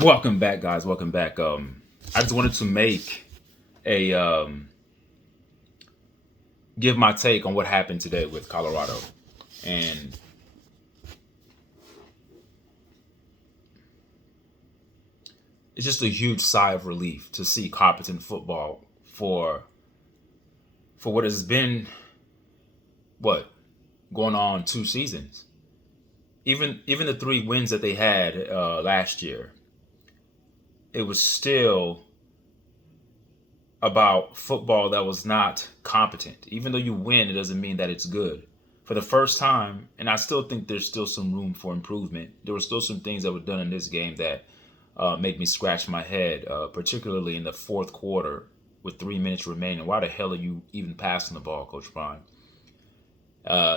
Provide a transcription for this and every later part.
Welcome back, guys. Welcome back. I just wanted to make a give my take on what happened today with Colorado, and it's just a huge sigh of relief to see competent football for what has been what going on 2 seasons. Even the 3 wins that they had last year, it was still about football that was not competent. Even though you win, it doesn't mean that it's good. For the first time, and I still think there's still some room for improvement. There were still some things that were done in this game that make me scratch my head, particularly in the fourth quarter with 3 minutes remaining. Why the hell are you even passing the ball, Coach Prime?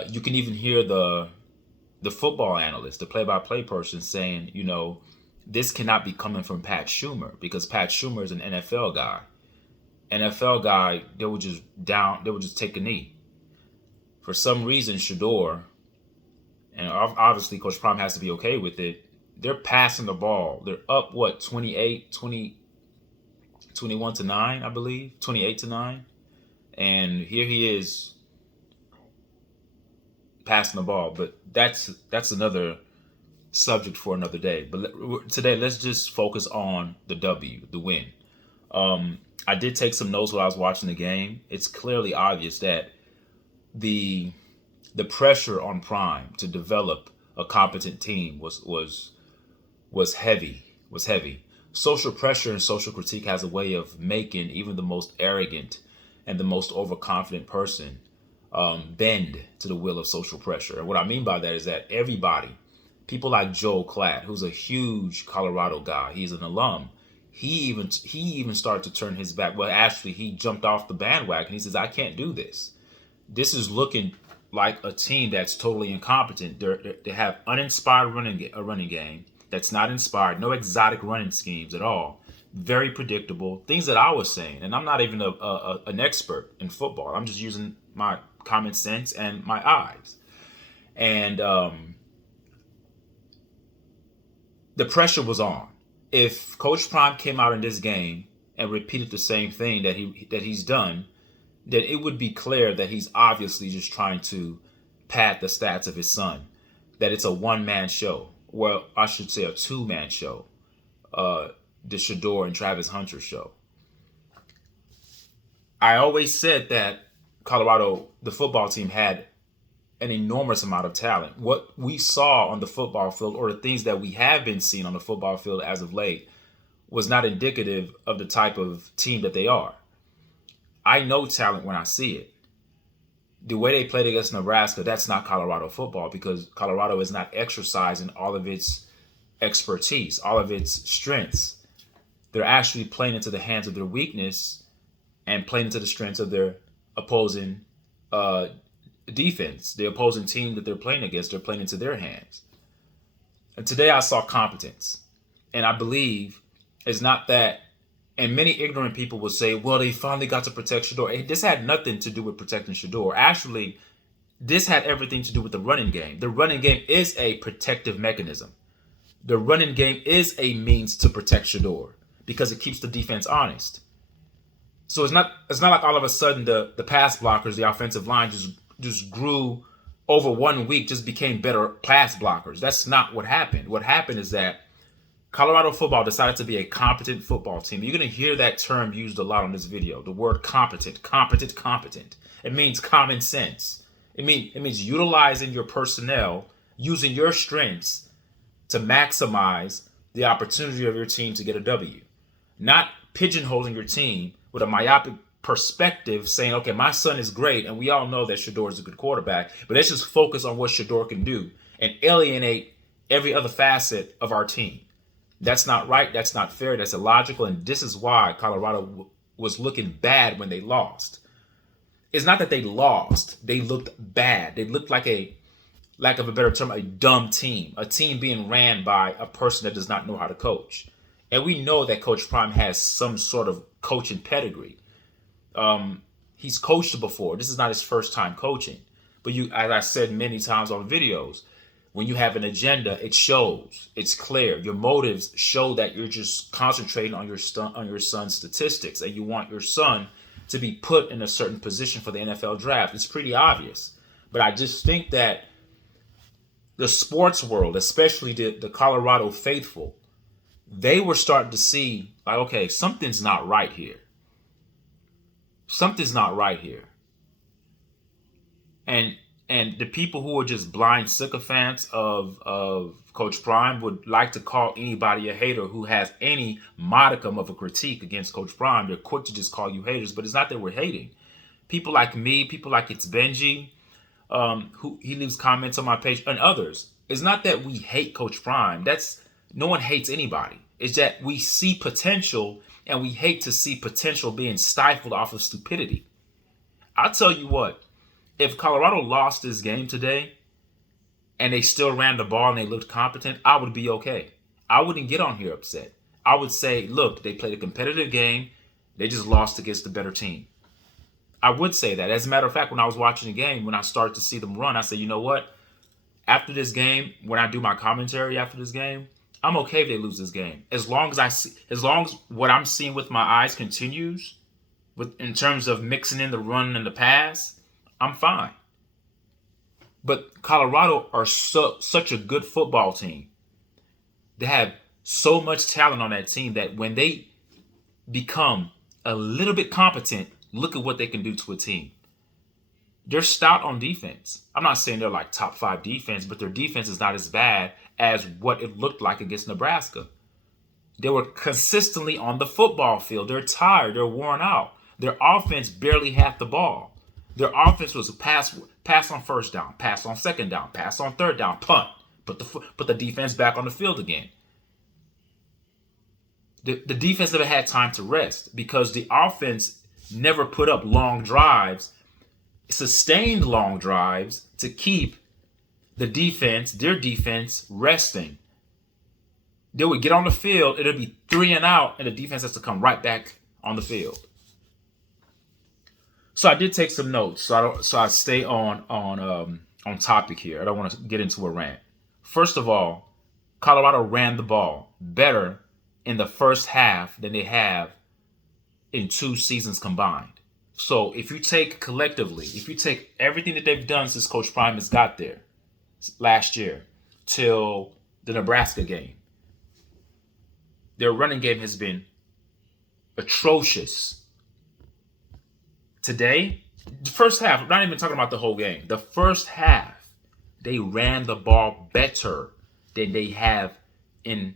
You can even hear the football analyst, the play-by-play person saying, this cannot be coming from Pat Schumer because Pat Schumer is an NFL guy. NFL guy, they would just take a knee. For some reason, Shador, and obviously Coach Prime has to be okay with it, they're passing the ball. They're up, 21 to 9, I believe, 28 to 9. And here he is passing the ball. But that's another subject for another day. But today, let's just focus on the W, the win. I did take some notes while I was watching the game. It's clearly obvious that the pressure on Prime to develop a competent team was heavy. Social pressure and social critique has a way of making even the most arrogant and the most overconfident person bend to the will of social pressure. And what I mean by that is that everybody, people like Joel Klatt, who's a huge Colorado guy, he's an alum. He even started to turn his back. Well, actually, he jumped off the bandwagon. He says, "I can't do this. This is looking like a team that's totally incompetent. They have uninspired running game that's not inspired. No exotic running schemes at all. Very predictable things that I was saying. And I'm not even an expert in football. I'm just using my common sense and my eyes. And the pressure was on. If Coach Prime came out in this game and repeated the same thing that he's done, then it would be clear that he's obviously just trying to pad the stats of his son. That it's a one-man show. Well, I should say a two-man show. The Shador and Travis Hunter show. I always said that Colorado, the football team, had an enormous amount of talent. What we saw on the football field, or the things that we have been seeing on the football field as of late, was not indicative of the type of team that they are. I know talent when I see it. The way they played against Nebraska, that's not Colorado football because Colorado is not exercising all of its expertise, all of its strengths. They're actually playing into the hands of their weakness and playing into the strengths of their opposing defense. The opposing team that they're playing against, they're playing into their hands. And today I saw competence. And I believe it's not that, and many ignorant people will say, well, they finally got to protect Shador. This had nothing to do with protecting Shador. Actually, this had everything to do with the running game. The running game is a protective mechanism. The running game is a means to protect Shador because it keeps the defense honest. So it's not like all of a sudden the pass blockers, the offensive line just grew over 1 week, just became better pass blockers. That's not what happened. What happened is that Colorado football decided to be a competent football team. You're going to hear that term used a lot on this video. The word competent. It means common sense. It means utilizing your personnel, using your strengths to maximize the opportunity of your team to get a W. Not pigeonholing your team with a myopic perspective saying, okay, my son is great, and we all know that Shador is a good quarterback, but let's just focus on what Shador can do and alienate every other facet of our team. That's not right. That's not fair. That's illogical. And this is why Colorado was looking bad when they lost. It's not that they lost. They looked bad. They looked like a, lack of a better term, a dumb team. A team being ran by a person that does not know how to coach. And we know that Coach Prime has some sort of coaching pedigree. He's coached before. This is not his first time coaching. But as I said many times on videos, When you have an agenda, it shows. It's clear. Your motives show that you're just concentrating on your son's statistics, and you want your son to be put in a certain position for the NFL draft. It's pretty obvious. But I just think that the sports world, especially the Colorado faithful, they were starting to see, like, okay, something's not right here. Something's not right here. And the people who are just blind sycophants of Coach Prime would like to call anybody a hater who has any modicum of a critique against Coach Prime. They're quick to just call you haters, but it's not that we're hating. People like me, people like It's Benji, who he leaves comments on my page, and others. It's not that we hate Coach Prime. No one hates anybody. It's that we see potential, and we hate to see potential being stifled off of stupidity. I'll tell you what. If Colorado lost this game today and they still ran the ball and they looked competent, I would be okay. I wouldn't get on here upset. I would say, look, they played a competitive game. They just lost against the better team. I would say that. As a matter of fact, when I was watching the game, when I started to see them run, I said, you know what? After this game, when I do my commentary after this game, I'm okay if they lose this game. As long as what I'm seeing with my eyes continues, in terms of mixing in the run and the pass, I'm fine. But Colorado are such a good football team. They have so much talent on that team that when they become a little bit competent, look at what they can do to a team. They're stout on defense. I'm not saying they're like top 5 defense, but their defense is not as bad as what it looked like against Nebraska. They were consistently on the football field. They're tired. They're worn out. Their offense barely had the ball. Their offense was a pass on first down, pass on second down, pass on third down, punt, put the defense back on the field again. The defense never had time to rest because the offense never put up long drives, sustained long drives to keep their defense resting. They would get on the field, it'll be 3 and out, and the defense has to come right back on the field. So I did take some notes, so I stay on topic here. I don't want to get into a rant. First of all, Colorado ran the ball better in the first half than they have in 2 seasons combined. So if you take everything that they've done since Coach Prime has got there last year till the Nebraska game, their running game has been atrocious. Today, the first half, I'm not even talking about the whole game. The first half, they ran the ball better than they have in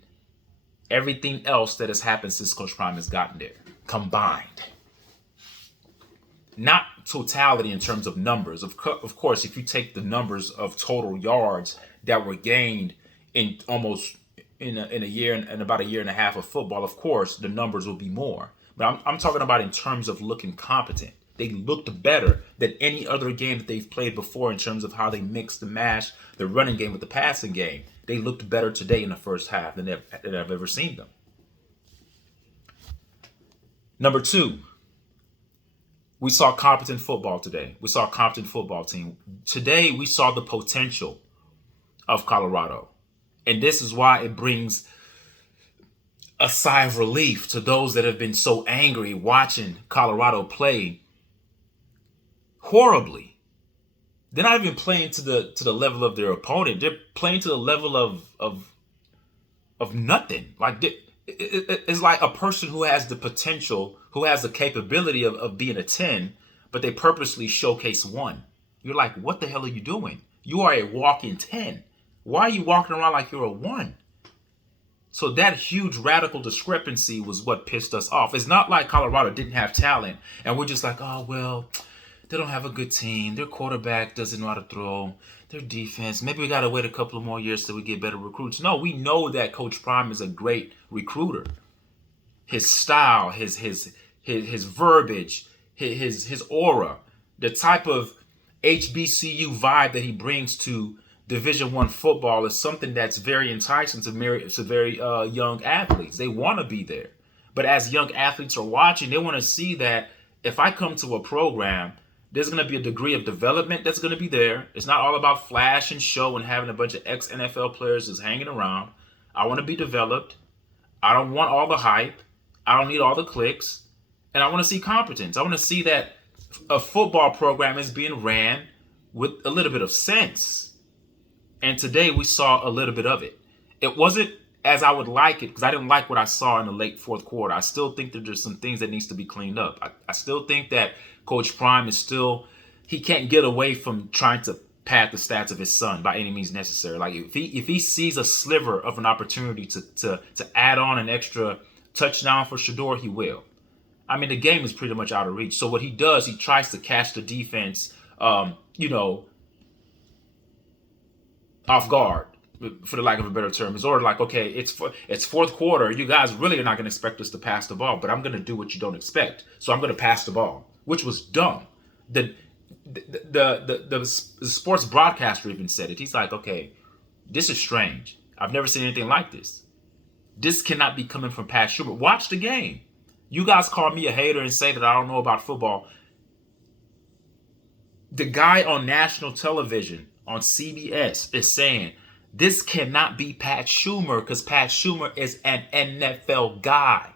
everything else that has happened since Coach Prime has gotten there, combined. Not totality in terms of numbers. Of course, if you take the numbers of total yards that were gained in a year and about a year and a half of football, of course, the numbers will be more. But I'm talking about in terms of looking competent. They looked better than any other game that they've played before in terms of how they mixed and matched the running game with the passing game. They looked better today in the first half than I've ever seen them. Number 2, we saw competent football today. We saw a competent football team. Today, we saw the potential of Colorado. And this is why it brings a sigh of relief to those that have been so angry watching Colorado play horribly. They're not even playing to the level of their opponent. They're playing to the level of nothing. Like it's like a person who has the potential, who has the capability of being a 10, but they purposely showcase 1. You're like, what the hell are you doing? You are a walking 10. Why are you walking around like you're a 1? So that huge radical discrepancy was what pissed us off. It's not like Colorado didn't have talent and we're just like, oh, well, they don't have a good team. Their quarterback doesn't know how to throw. Their defense, maybe we got to wait a couple of more years till we get better recruits. No, we know that Coach Prime is a great recruiter. His style, his verbiage, his aura, the type of HBCU vibe that he brings to Division I football is something that's very enticing to very young athletes. They want to be there. But as young athletes are watching, they want to see that if I come to a program There's going to be a degree of development that's going to be there. It's not all about flash and show and having a bunch of ex-NFL players just hanging around. I want to be developed. I don't want all the hype. I don't need all the clicks. And I want to see competence. I want to see that a football program is being ran with a little bit of sense. And today we saw a little bit of it. It wasn't as I would like it, because I didn't like what I saw in the late fourth quarter. I still think that there's some things that needs to be cleaned up. I still think that Coach Prime is still, he can't get away from trying to pad the stats of his son by any means necessary. Like if he sees a sliver of an opportunity to add on an extra touchdown for Shedeur, he will. I mean, the game is pretty much out of reach. So what he does, he tries to catch the defense, off guard, for the lack of a better term. It's order like, okay, it's fourth quarter. You guys really are not going to expect us to pass the ball, but I'm going to do what you don't expect. So I'm going to pass the ball, which was dumb. The sports broadcaster even said it. He's like, okay, this is strange. I've never seen anything like this. This cannot be coming from Pat Shurmur. Watch the game. You guys call me a hater and say that I don't know about football. The guy on national television on CBS is saying this cannot be Pat Shurmur because Pat Shurmur is an NFL guy.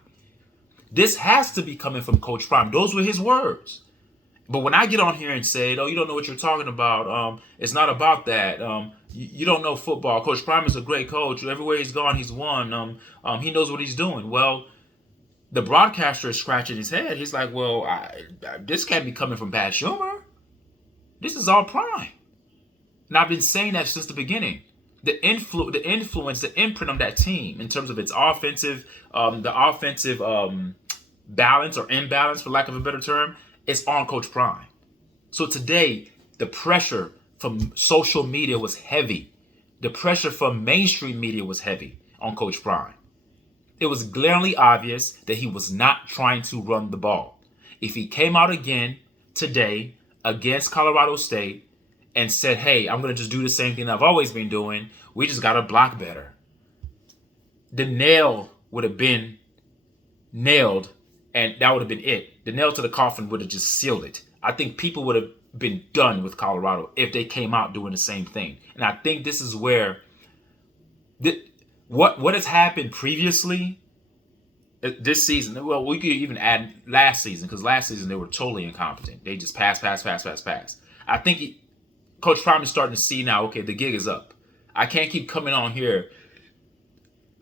This has to be coming from Coach Prime. Those were his words. But when I get on here and say, oh, you don't know what you're talking about. It's not about that. You don't know football. Coach Prime is a great coach. Everywhere he's gone, he's won. He knows what he's doing. Well, the broadcaster is scratching his head. He's like, well, this can't be coming from Pat Shurmur. This is all Prime. And I've been saying that since the beginning. The influence, the imprint of that team in terms of its offensive, balance or imbalance, for lack of a better term, is on Coach Prime. So today, the pressure from social media was heavy. The pressure from mainstream media was heavy on Coach Prime. It was glaringly obvious that he was not trying to run the ball. If he came out again today against Colorado State and said, hey, I'm going to just do the same thing I've always been doing, we just got to block better, the nail would have been nailed, and that would have been it. The nail to the coffin would have just sealed it. I think people would have been done with Colorado if they came out doing the same thing. And I think this is where what has happened previously this season, well, we could even add last season, because last season they were totally incompetent. They just pass. I think Coach Prime is starting to see now, okay, the gig is up. I can't keep coming on here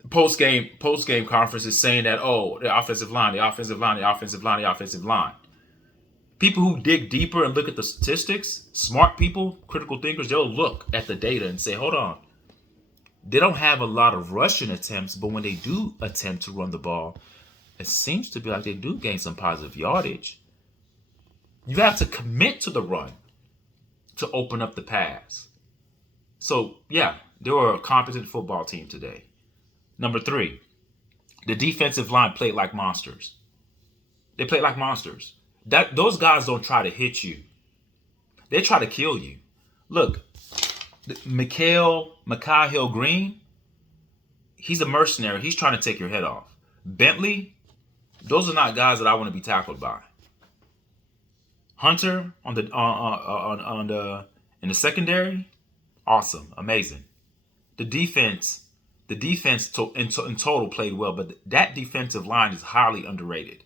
post-game conferences saying that, oh, the offensive line. People who dig deeper and look at the statistics, smart people, critical thinkers, they'll look at the data and say, hold on. They don't have a lot of rushing attempts, but when they do attempt to run the ball, it seems to be like they do gain some positive yardage. You have to commit to the run to open up the pass. So, yeah, they were a competent football team today. Number 3, the defensive line played like monsters. They played like monsters. Those guys don't try to hit you. They try to kill you. Look, Mekhi Hill-Green, he's a mercenary. He's trying to take your head off. Bentley, those are not guys that I want to be tackled by. Hunter in the secondary, awesome, amazing. The defense in total played well, but that defensive line is highly underrated.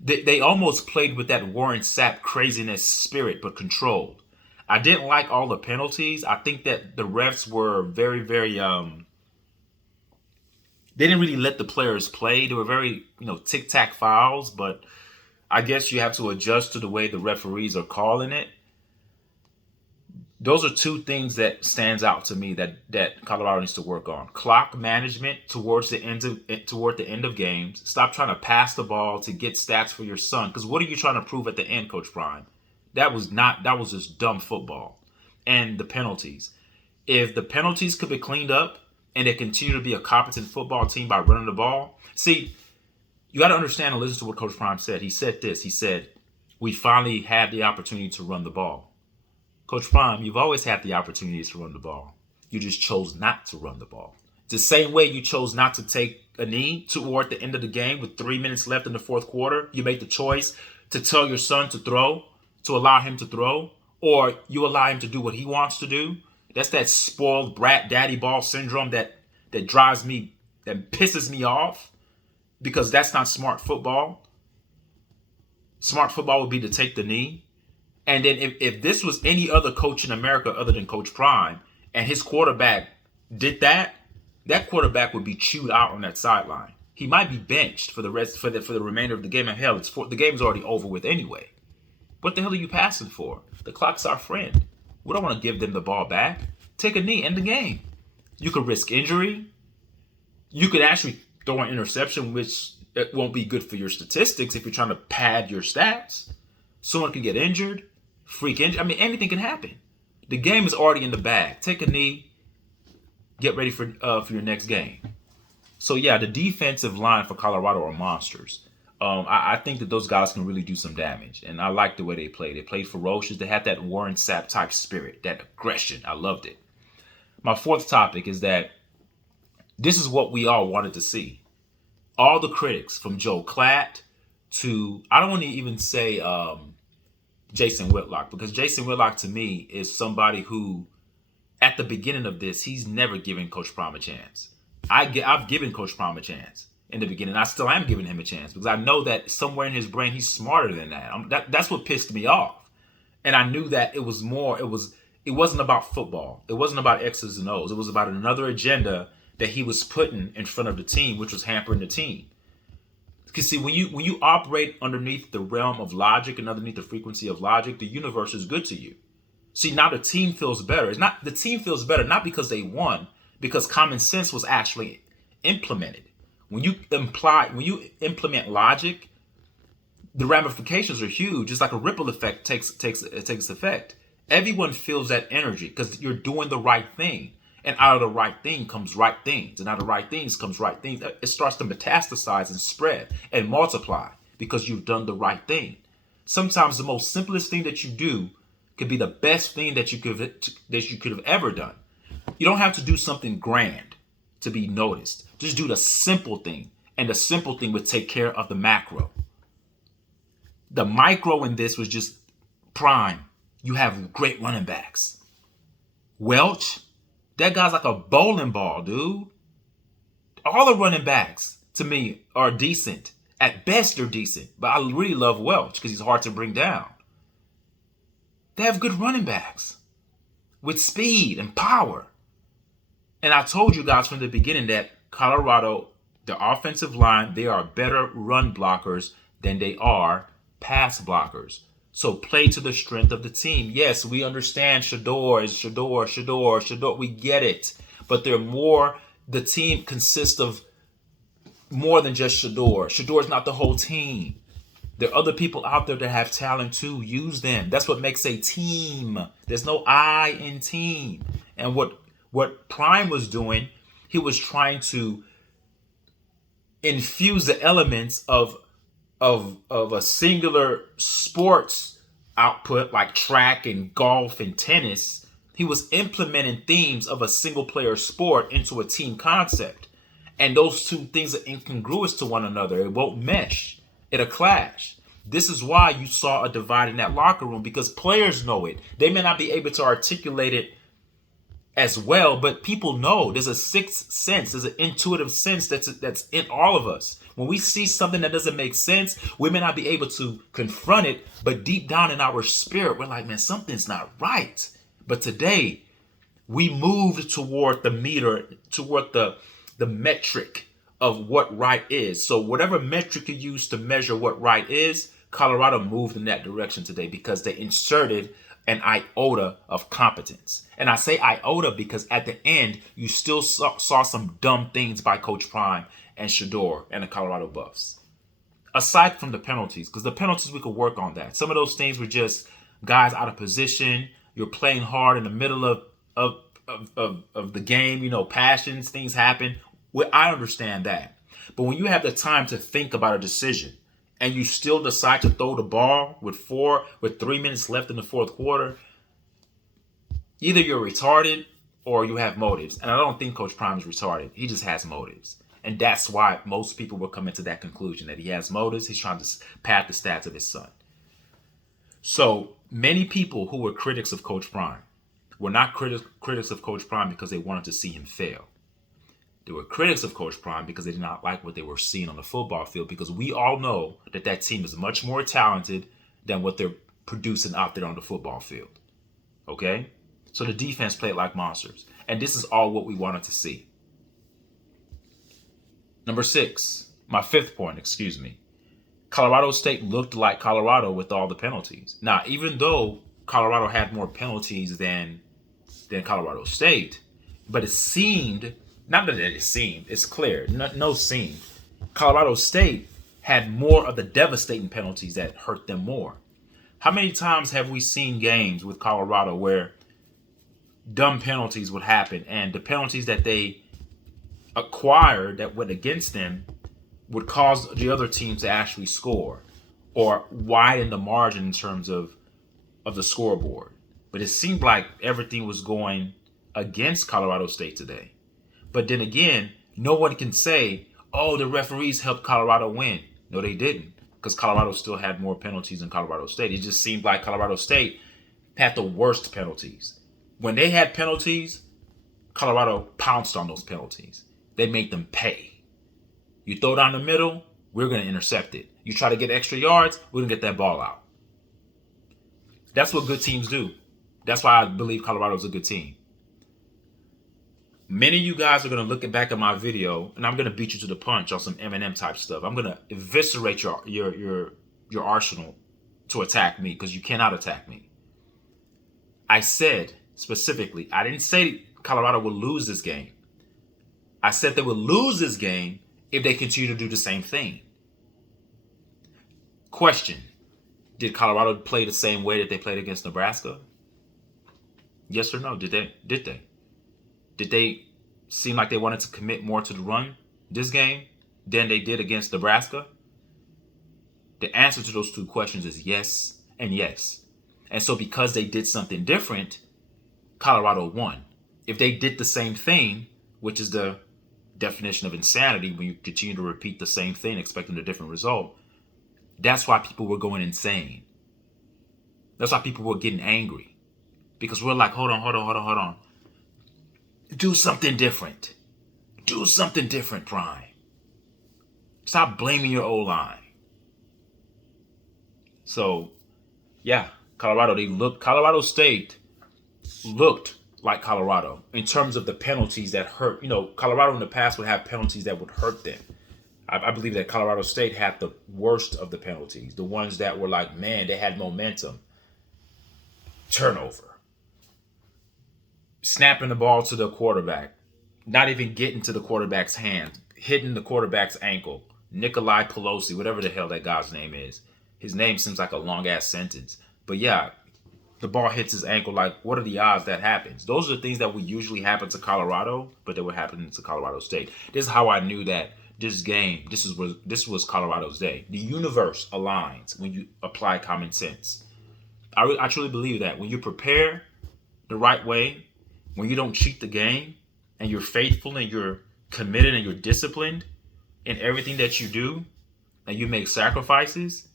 They almost played with that Warren Sapp craziness spirit, but controlled. I didn't like all the penalties. I think that the refs were very, very, they didn't really let the players play. They were very, tic-tac fouls, but I guess you have to adjust to the way the referees are calling it. Those are two things that stands out to me that Colorado needs to work on. Clock management toward the end of games. Stop trying to pass the ball to get stats for your son. Because what are you trying to prove at the end, Coach Prime? That was just dumb football. And the penalties. If the penalties could be cleaned up and they continue to be a competent football team by running the ball. See, you got to understand and listen to what Coach Prime said. He said this. He said, we finally had the opportunity to run the ball. Coach Prime, you've always had the opportunities to run the ball. You just chose not to run the ball. It's the same way you chose not to take a knee toward the end of the game with 3 minutes left in the fourth quarter. You made the choice to tell your son to throw. to allow him to throw, or you allow him to do what he wants to do. That's that spoiled brat daddy ball syndrome that drives me, that pisses me off, because that's not smart football. Smart football would be to take the knee. And then if this was any other coach in America other than Coach Prime, and his quarterback did that, that quarterback would be chewed out on that sideline. He might be benched for the remainder of the game. And hell, the game's already over with anyway. What the hell are you passing for? The clock's our friend. We don't want to give them the ball back. Take a knee, end the game. You could risk injury. You could actually throw an interception, which it won't be good for your statistics if you're trying to pad your stats. Someone can get injured, freak injury. I mean, anything can happen. The game is already in the bag. Take a knee. Get ready for your next game. So yeah, the defensive line for Colorado are monsters. I think that those guys can really do some damage, and I like the way they play. They played ferocious. They had that Warren Sapp type spirit, that aggression. I loved it. My fourth topic is that this is what we all wanted to see. All the critics, from Joe Klatt to, I don't want to even say Jason Whitlock, because Jason Whitlock to me is somebody who, at the beginning of this, he's never given Coach Prime a chance. I've given Coach Prime a chance in the beginning. I still am giving him a chance because I know that somewhere in his brain he's smarter than that. That's what pissed me off. And I knew that it wasn't about football. It wasn't about X's and O's. It was about another agenda that he was putting in front of the team, which was hampering the team. Because see, when you operate underneath the realm of logic and underneath the frequency of logic, the universe is good to you. See, now the team feels better. The team feels better not because they won, because common sense was actually implemented. When you implement logic, the ramifications are huge. It's like a ripple effect takes effect. Everyone feels that energy because you're doing the right thing. And out of the right thing comes right things. And out of the right things comes right things. It starts to metastasize and spread and multiply because you've done the right thing. Sometimes the most simplest thing that you do could be the best thing that you could have ever done. You don't have to do something grand to be noticed. Just do the simple thing. And the simple thing would take care of the macro. The micro in this was just Prime. You have great running backs. Welch, that guy's like a bowling ball, dude. All the running backs, to me, are decent. At best, they're decent. But I really love Welch because he's hard to bring down. They have good running backs with speed and power. And I told you guys from the beginning that Colorado, the offensive line, they are better run blockers than they are pass blockers. So play to the strength of the team. Yes, we understand Shedeur is Shedeur. We get it. But the team consists of more than just Shedeur. Shedeur is not the whole team. There are other people out there that have talent too. Use them. That's what makes a team. There's no I in team. And what Prime was doing, he was trying to infuse the elements of a singular sports output like track and golf and tennis. He was implementing themes of a single player sport into a team concept. And those two things are incongruous to one another. It won't mesh. It'll clash. This is why you saw a divide in that locker room, because players know it. They may not be able to articulate it as well, but people know. There's a sixth sense. There's an intuitive sense that's in all of us. When we see something that doesn't make sense, we may not be able to confront it, but deep down in our spirit, we're like, man, something's not right. But today, we moved toward the meter, toward the metric of what right is. So whatever metric you use to measure what right is, Colorado moved in that direction today because they inserted an iota of competence. And I say iota because at the end, you still saw some dumb things by Coach Prime and Shedeur and the Colorado Buffs. Aside from the penalties, because the penalties, we could work on that. Some of those things were just guys out of position. You're playing hard in the middle of the game. Passions, things happen. Well, I understand that. But when you have the time to think about a decision and you still decide to throw the ball with 3 minutes left in the fourth quarter, either you're retarded or you have motives. And I don't think Coach Prime is retarded. He just has motives. And that's why most people will come into that conclusion, that he has motives. He's trying to pad the stats of his son. So Many people who were critics of Coach Prime were not critics of Coach Prime because they wanted to see him fail. They were critics of Coach Prime because they did not like what they were seeing on the football field, because we all know that that team is much more talented than what they're producing out there on the football field. Okay? So the defense played like monsters. And this is all what we wanted to see. Number 6, my 5th point, excuse me. Colorado State looked like Colorado with all the penalties. Now, even though Colorado had more penalties than Colorado State, but it seemed, not that it seemed, it's clear, no seemed. Colorado State had more of the devastating penalties that hurt them more. How many times have we seen games with Colorado where dumb penalties would happen, and the penalties that they acquired that went against them would cause the other team to actually score or widen the margin in terms of the scoreboard? But it seemed like everything was going against Colorado State today. But then again, no one can say, oh, the referees helped Colorado win. No, they didn't, because Colorado still had more penalties than Colorado State. It just seemed like Colorado State had the worst penalties. When they had penalties, Colorado pounced on those penalties. They made them pay. You throw down the middle, we're going to intercept it. You try to get extra yards, we're going to get that ball out. That's what good teams do. That's why I believe Colorado is a good team. Many of you guys are going to look back at my video, and I'm going to beat you to the punch on some Eminem type stuff. I'm going to eviscerate your arsenal to attack me, because you cannot attack me. I said specifically, I didn't say Colorado would lose this game. I said they would lose this game if they continue to do the same thing. Question: did Colorado play the same way that they played against Nebraska? Yes or no? Did they? Did they seem like they wanted to commit more to the run this game than they did against Nebraska? The answer to those two questions is yes and yes. And so because they did something different, Colorado won. If they did the same thing, which is the definition of insanity, when you continue to repeat the same thing expecting a different result, that's why people were going insane. That's why people were getting angry, because we're like, hold on. Do something different. Do something different, Prime. Stop blaming your O-line. So, yeah, Colorado State looked like Colorado in terms of the penalties that hurt. You know, Colorado in the past would have penalties that would hurt them. I believe that Colorado State had the worst of the penalties. The ones that were like, man, they had momentum. Turnover. Snapping the ball to the quarterback. Not even getting to the quarterback's hand. Hitting the quarterback's ankle. Nikolai Pelosi, whatever the hell that guy's name is. His name seems like a long-ass sentence. But yeah, the ball hits his ankle. Like, what are the odds that happens? Those are the things that would usually happen to Colorado, but they were happening to Colorado State. This is how I knew that this game, this was Colorado's day. The universe aligns when you apply common sense. I truly believe that. When you prepare the right way, when you don't cheat the game, and you're faithful and you're committed and you're disciplined in everything that you do, and you make sacrifices,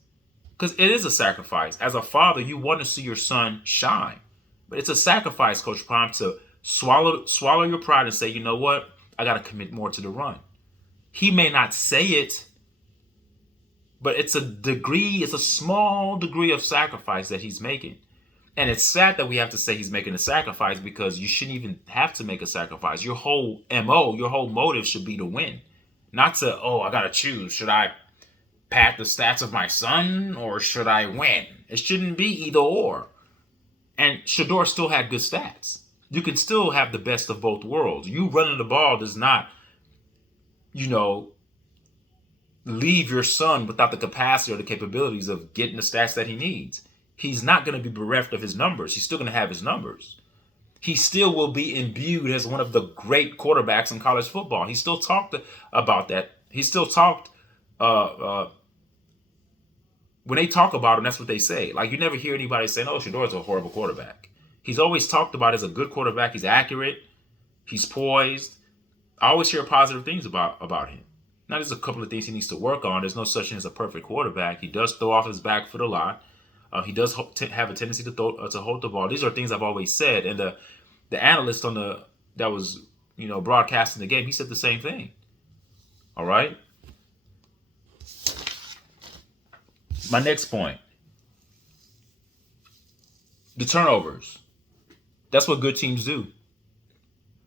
because it is a sacrifice. As a father, you want to see your son shine. But it's a sacrifice, Coach Prime, to swallow your pride and say, you know what? I got to commit more to the run. He may not say it, but it's a small degree of sacrifice that he's making. And it's sad that we have to say he's making a sacrifice, because you shouldn't even have to make a sacrifice. Your whole MO, your whole motive should be to win. Not to, I got to choose. Should I pad the stats of my son or should I win? It shouldn't be either or. And Shedeur still had good stats. You can still have the best of both worlds. You running the ball does not, leave your son without the capacity or the capabilities of getting the stats that he needs. He's not going to be bereft of his numbers. He's still going to have his numbers. He still will be imbued as one of the great quarterbacks in college football. He still talked about that. He still talked, when they talk about him, that's what they say. Like, you never hear anybody saying, Shedeur's a horrible quarterback. He's always talked about as a good quarterback. He's accurate. He's poised. I always hear positive things about him. Now, there's a couple of things he needs to work on. There's no such thing as a perfect quarterback. He does throw off his back foot a lot. He does have a tendency to hold the ball. These are things I've always said, and the analyst that was broadcasting the game, he said the same thing. All right. My next point: the turnovers. That's what good teams do.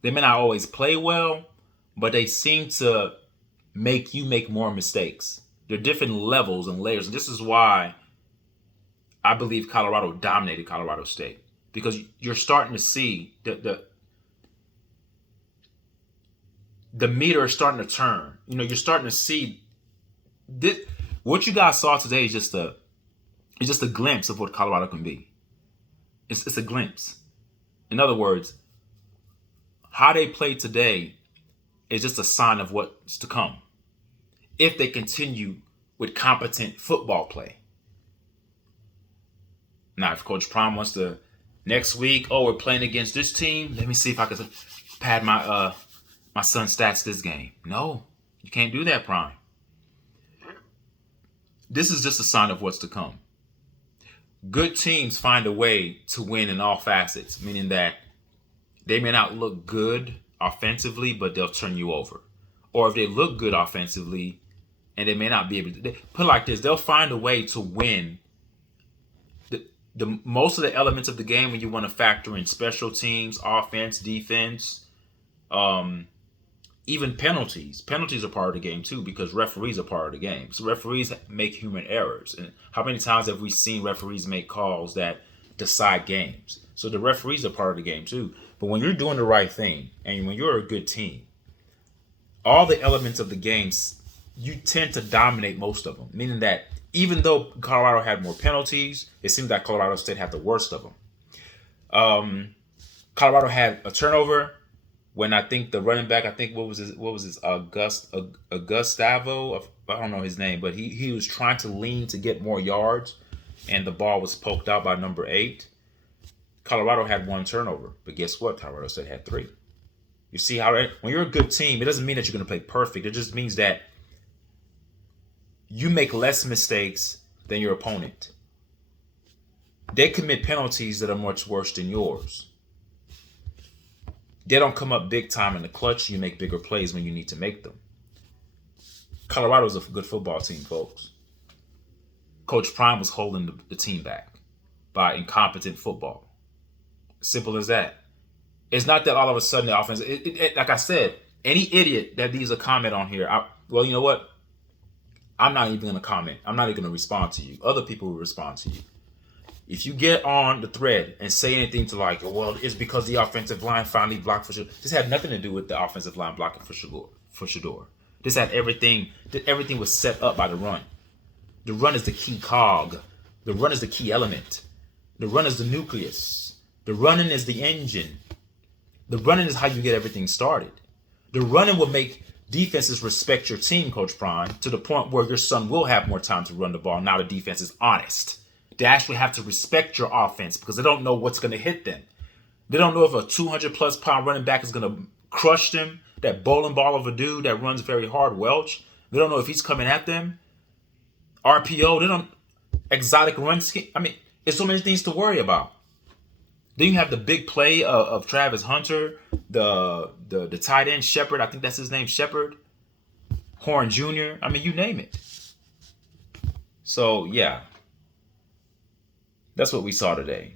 They may not always play well, but they seem to make you make more mistakes. There are different levels and layers, and this is why I believe Colorado dominated Colorado State, because you're starting to see the meter is starting to turn. You're starting to see this. What you guys saw today is just a glimpse of what Colorado can be. It's a glimpse. In other words, how they play today is just a sign of what's to come if they continue with competent football play. Now, if Coach Prime wants to next week, we're playing against this team, let me see if I can pad my son's stats this game. No, you can't do that, Prime. This is just a sign of what's to come. Good teams find a way to win in all facets, meaning that they may not look good offensively, but they'll turn you over. Or if they look good offensively, and they may not be able to put it like this, they'll find a way to win the most of the elements of the game when you want to factor in special teams, offense, defense, even penalties. Penalties are part of the game too, because referees are part of the game. So referees make human errors. And how many times have we seen referees make calls that decide games? So the referees are part of the game too. But when you're doing the right thing and when you're a good team, all the elements of the games, you tend to dominate most of them. Meaning that even though Colorado had more penalties, it seemed that Colorado State had the worst of them. Colorado had a turnover when I think the running back, what was his Gustavo, I don't know his name, but he was trying to lean to get more yards, and the ball was poked out by number 8. Colorado had 1 turnover, but guess what? Colorado State had 3. You see how when you're a good team, it doesn't mean that you're going to play perfect. It just means that you make less mistakes than your opponent. They commit penalties that are much worse than yours. They don't come up big time in the clutch. You make bigger plays when you need to make them. Colorado's a good football team, folks. Coach Prime was holding the team back by incompetent football. Simple as that. It's not that all of a sudden the offense, like I said, any idiot that leaves a comment on here, well, you know what? I'm not even going to comment. I'm not even going to respond to you. Other people will respond to you. If you get on the thread and say anything to like, well, it's because the offensive line finally blocked for Shedeur. This had nothing to do with the offensive line blocking for Shedeur. This had everything was set up by the run. The run is the key cog. The run is the key element. The run is the nucleus. The running is the engine. The running is how you get everything started. The running will make defenses respect your team, Coach Prime, to the point where your son will have more time to run the ball. Now the defense is honest. They actually have to respect your offense because they don't know what's going to hit them. They don't know if a 200-plus pound running back is going to crush them, that bowling ball of a dude that runs very hard, Welch. They don't know if he's coming at them. RPO, they don't exotic run scheme. I mean, there's so many things to worry about. Then you have the big play of Travis Hunter, the tight end Shepard. I think that's his name, Shepard. Horn Jr. I mean, you name it. So, yeah. That's what we saw today.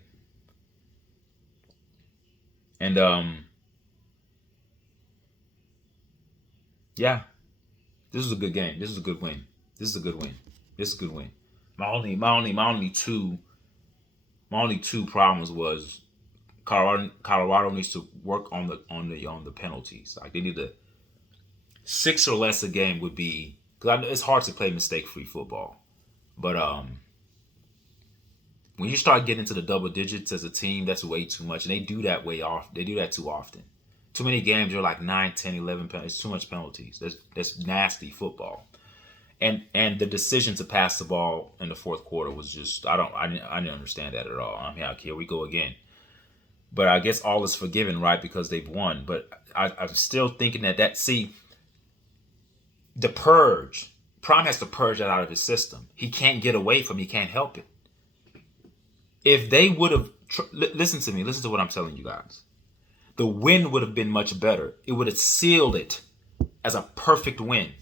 And, yeah. This is a good game. This is a good win. This is a good win. This is a good win. My only two problems was Colorado needs to work on the penalties. Like they need to 6 or less a game would be, because it's hard to play mistake-free football. But when you start getting into the double digits as a team, that's way too much, and they do that They do that too often. Too many games are like 9, 10, 11 penalties. It's too much penalties. That's nasty football. And the decision to pass the ball in the fourth quarter was just I didn't understand that at all. I'm like, here we go again. But I guess all is forgiven, right? Because they've won. But I'm still thinking the purge. Prime has to purge that out of his system. He can't get away from it. He can't help it. If they would have, listen to me, listen to what I'm telling you guys. The win would have been much better. It would have sealed it as a perfect win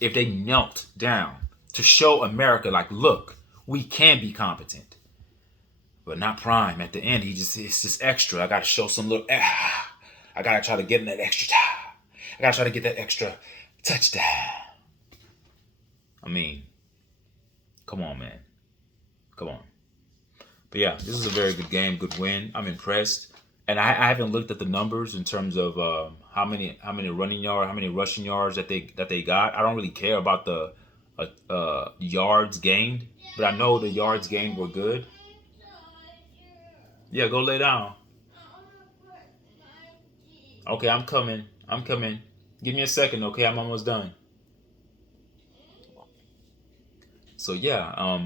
if they knelt down to show America, like, look, we can be competent. But not Prime. At the end, it's just extra. I got to show some little, I got to try to get in that extra time. I got to try to get that extra touchdown. I mean, come on, man. Come on. But yeah, this is a very good game, good win. I'm impressed. And I haven't looked at the numbers in terms of how many running yards, how many rushing yards that they got. I don't really care about the yards gained, but I know the yards gained were good. Yeah, go lay down. Okay, I'm coming. I'm coming. Give me a second, okay? I'm almost done. So yeah,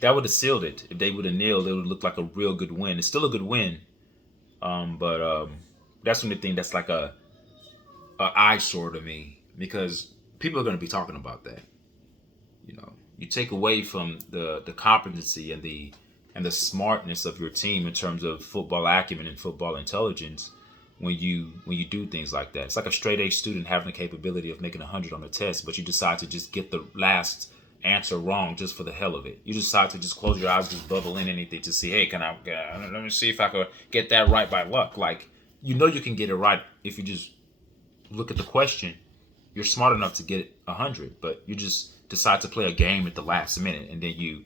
that would have sealed it. If they would have nailed, it would look like a real good win. It's still a good win, but that's the only thing that's like a eyesore to me, because people are going to be talking about that. You know, you take away from the competency and the smartness of your team in terms of football acumen and football intelligence when you do things like that. It's like a straight A student having the capability of making 100 on a test, but you decide to just get the last answer wrong just for the hell of it. You decide to just close your eyes, just bubble in anything to see, hey, let me see if I could get that right by luck. Like, you know you can get it right if you just look at the question. You're smart enough to get 100, but you just decide to play a game at the last minute, and then you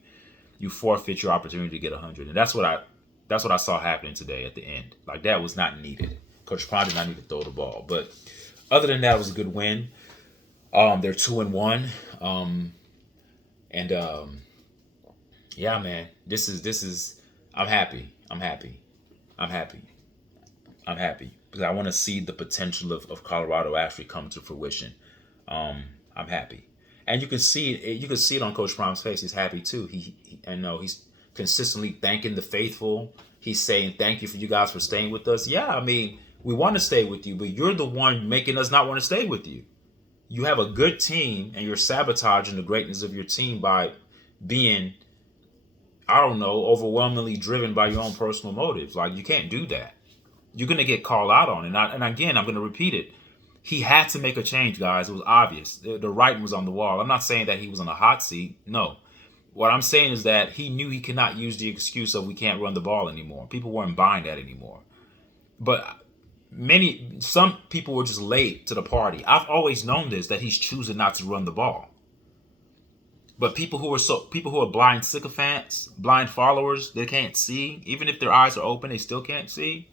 forfeit your opportunity to get 100. And that's what I saw happening today at the end. Like, that was not needed. Coach Prime did not need to throw the ball. But other than that, it was a good win. They're 2-1. Yeah, man, this is. I'm happy because I want to see the potential of Colorado actually come to fruition. I'm happy, and you can see it. You can see it on Coach Prime's face. He's happy too. I know he's consistently thanking the faithful. He's saying thank you for you guys for staying with us. Yeah, I mean, we want to stay with you, but you're the one making us not want to stay with you. You have a good team, and you're sabotaging the greatness of your team by being, I don't know, overwhelmingly driven by your own personal motives. Like, you can't do that. You're going to get called out on it. And again, I'm going to repeat it. He had to make a change, guys. It was obvious. The writing was on the wall. I'm not saying that he was on a hot seat. No. What I'm saying is that he knew he could not use the excuse of we can't run the ball anymore. People weren't buying that anymore. But some people were just late to the party. I've always known this, that he's choosing not to run the ball. But people who are blind sycophants, blind followers, they can't see. Even if their eyes are open, they still can't see.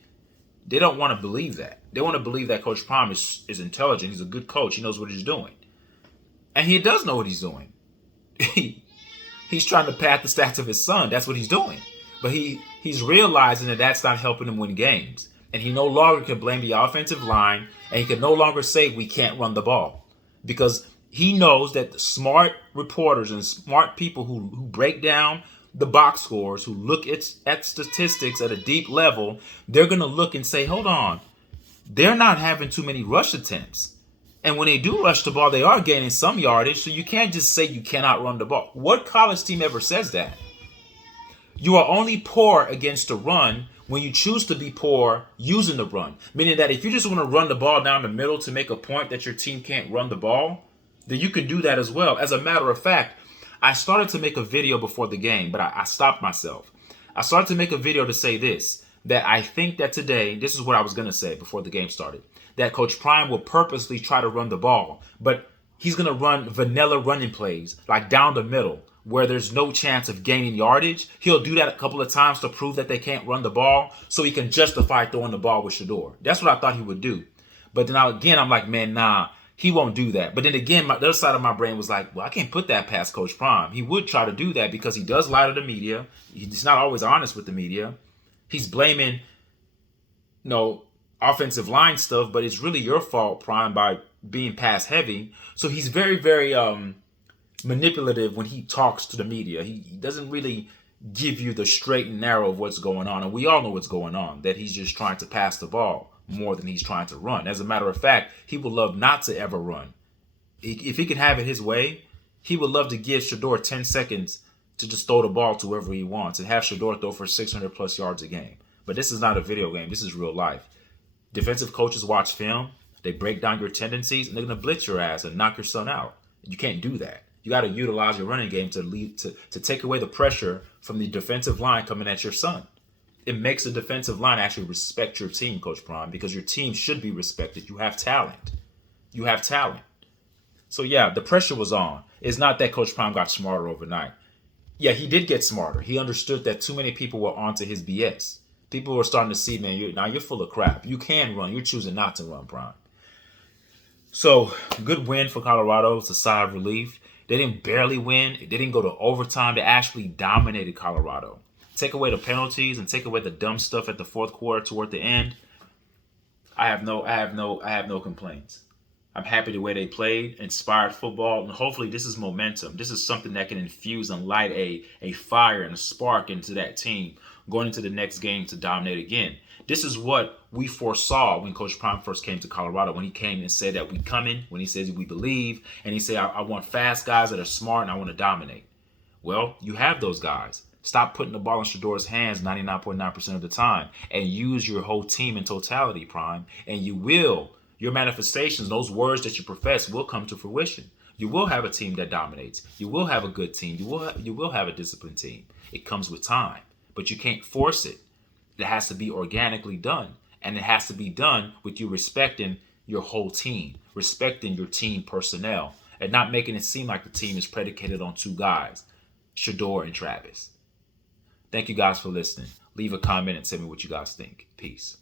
They don't want to believe that. They want to believe that Coach Prime is intelligent. He's a good coach. He knows what he's doing. And he does know what he's doing. He's trying to pad the stats of his son. That's what he's doing. But he's realizing that that's not helping him win games. And he no longer can blame the offensive line, and he can no longer say we can't run the ball, because he knows that smart reporters and smart people who break down the box scores, who look at statistics at a deep level, they're going to look and say, hold on, they're not having too many rush attempts. And when they do rush the ball, they are gaining some yardage, so you can't just say you cannot run the ball. What college team ever says that? You are only poor against the run when you choose to be poor using the run. Meaning that if you just want to run the ball down the middle to make a point that your team can't run the ball, then you can do that as well. As a matter of fact, I started to make a video before the game, but I stopped myself. I started to make a video to say this, that I think that today, this is what I was going to say before the game started, that Coach Prime will purposely try to run the ball, but he's going to run vanilla running plays, like down the middle, where there's no chance of gaining yardage. He'll do that a couple of times to prove that they can't run the ball so he can justify throwing the ball with Shedeur. That's what I thought he would do. But then again, I'm like, man, nah, he won't do that. But then again, the other side of my brain was like, well, I can't put that past Coach Prime. He would try to do that because he does lie to the media. He's not always honest with the media. He's blaming, offensive line stuff, but it's really your fault, Prime, by being pass heavy. So he's very, very manipulative when he talks to the media. He doesn't really give you the straight and narrow of what's going on. And we all know what's going on, that he's just trying to pass the ball more than he's trying to run. As a matter of fact, he would love not to ever run. If he could have it his way, he would love to give Shedeur 10 seconds to just throw the ball to whoever he wants and have Shedeur throw for 600 plus yards a game. But this is not a video game. This is real life. Defensive coaches watch film. They break down your tendencies, and they're going to blitz your ass and knock your son out. You can't do that. You got to utilize your running game to take away the pressure from the defensive line coming at your son. It makes the defensive line actually respect your team, Coach Prime, because your team should be respected. You have talent. You have talent. So, yeah, the pressure was on. It's not that Coach Prime got smarter overnight. Yeah, he did get smarter. He understood that too many people were onto his BS. People were starting to see, man, you're full of crap. You can run. You're choosing not to run, Prime. So, good win for Colorado. It's a sigh of relief. They didn't barely win. They didn't go to overtime. They actually dominated Colorado. Take away the penalties and take away the dumb stuff at the fourth quarter toward the end. I have no complaints. I'm happy the way they played, inspired football, and hopefully this is momentum. This is something that can infuse and light a fire and a spark into that team going into the next game to dominate again. This is what we foresaw when Coach Prime first came to Colorado, when he came and said that we coming, when he says we believe, and he said, I want fast guys that are smart and I want to dominate. Well, you have those guys. Stop putting the ball in Shedeur's hands 99.9% of the time and use your whole team in totality, Prime, and your manifestations, those words that you profess will come to fruition. You will have a team that dominates. You will have a good team. You will have a disciplined team. It comes with time, but you can't force it. It has to be organically done, and it has to be done with you respecting your whole team, respecting your team personnel, and not making it seem like the team is predicated on two guys, Shedeur and Travis. Thank you guys for listening. Leave a comment and tell me what you guys think. Peace.